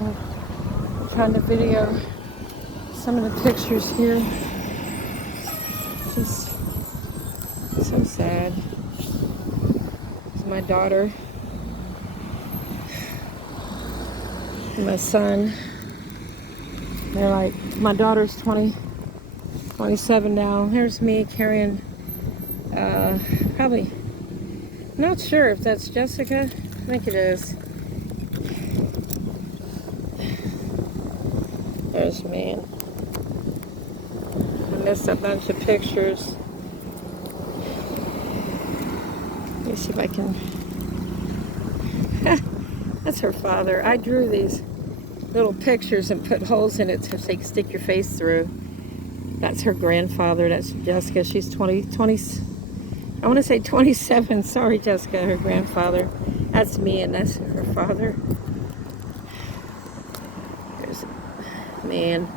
I'm trying to video some of the pictures here. Just so sad. It's my daughter and my son. They're like, my daughter's 27 now. Here's me carrying, probably, not sure if that's Jessica. I think it is. There's me. I missed a bunch of pictures. Let me see if I can. That's her father. I drew these little pictures and put holes in it so you can stick your face through. That's her grandfather. That's Jessica. She's 20, I want to say 27. Sorry, Jessica, her grandfather. That's me, and that's her father. There's me, and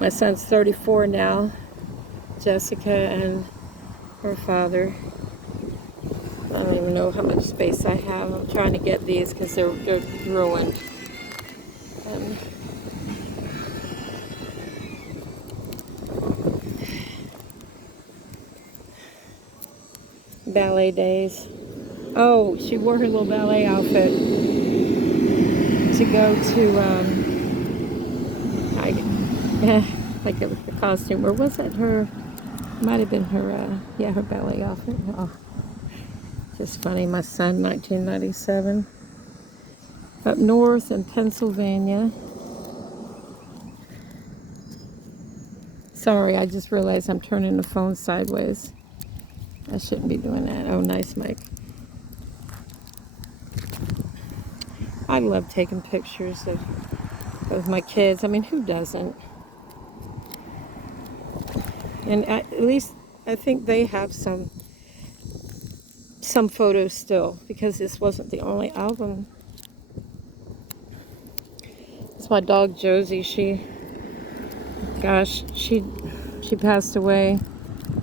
my son's 34 now. Jessica and her father. I don't even know how much space I have. I'm trying to get these because they're ruined. Ballet days. Oh, she wore her little ballet outfit to go to, like the costume. Or was it her? Might have been her, yeah, her ballet outfit. Oh, just funny. My son, 1997. Up north in Pennsylvania. Sorry, I just realized I'm turning the phone sideways. I shouldn't be doing that. Oh, nice mic. I love taking pictures of my kids. I mean, who doesn't? And at least I think they have some photos still, because this wasn't the only album. It's my dog Josie. She passed away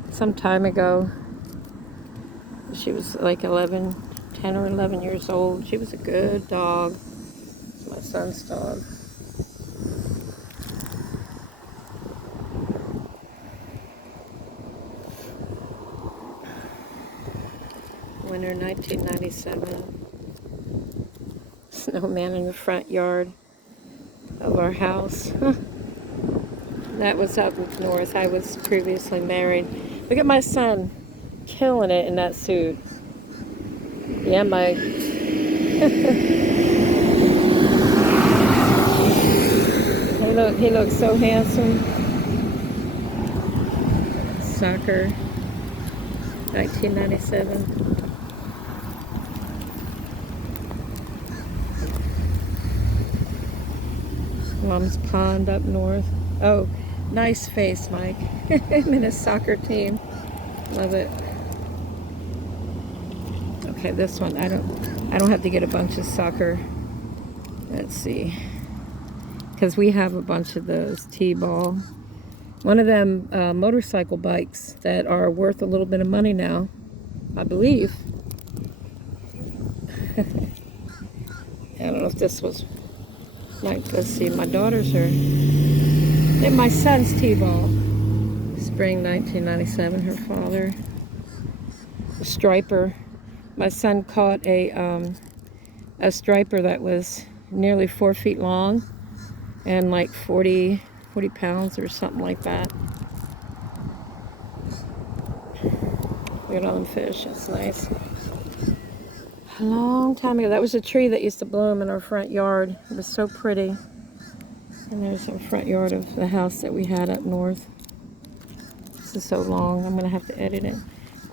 some time ago. She was like 10 or 11 years old. She was a good dog. It's my son's dog. Winter 1997. Snowman in the front yard of our house. That was up north. I was previously married. Look at my son, killing it in that suit. Yeah, Mike. He looks so handsome. Soccer, 1997. Mom's Pond up north. Oh, nice face, Mike. I'm in a soccer team. Love it. Okay, this one, I don't have to get a bunch of soccer. Let's see. Because we have a bunch of those T-ball. One of them motorcycle bikes that are worth a little bit of money now, I believe. I don't know if this was, like, let's see, my daughters are, and my son's T-ball. Spring 1997, her father. A striper. My son caught a striper that was nearly 4 feet long and like 40 pounds or something like that. Look at all them fish. That's nice. A long time ago. That was a tree that used to bloom in our front yard. It was so pretty. And there's our front yard of the house that we had up north. This is so long. I'm going to have to edit it.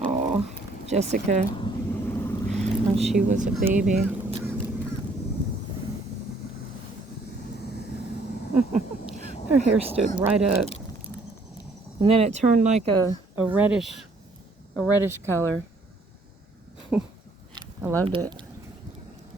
Oh, Jessica, when she was a baby. Her hair stood right up. And then it turned like a reddish color. I loved it.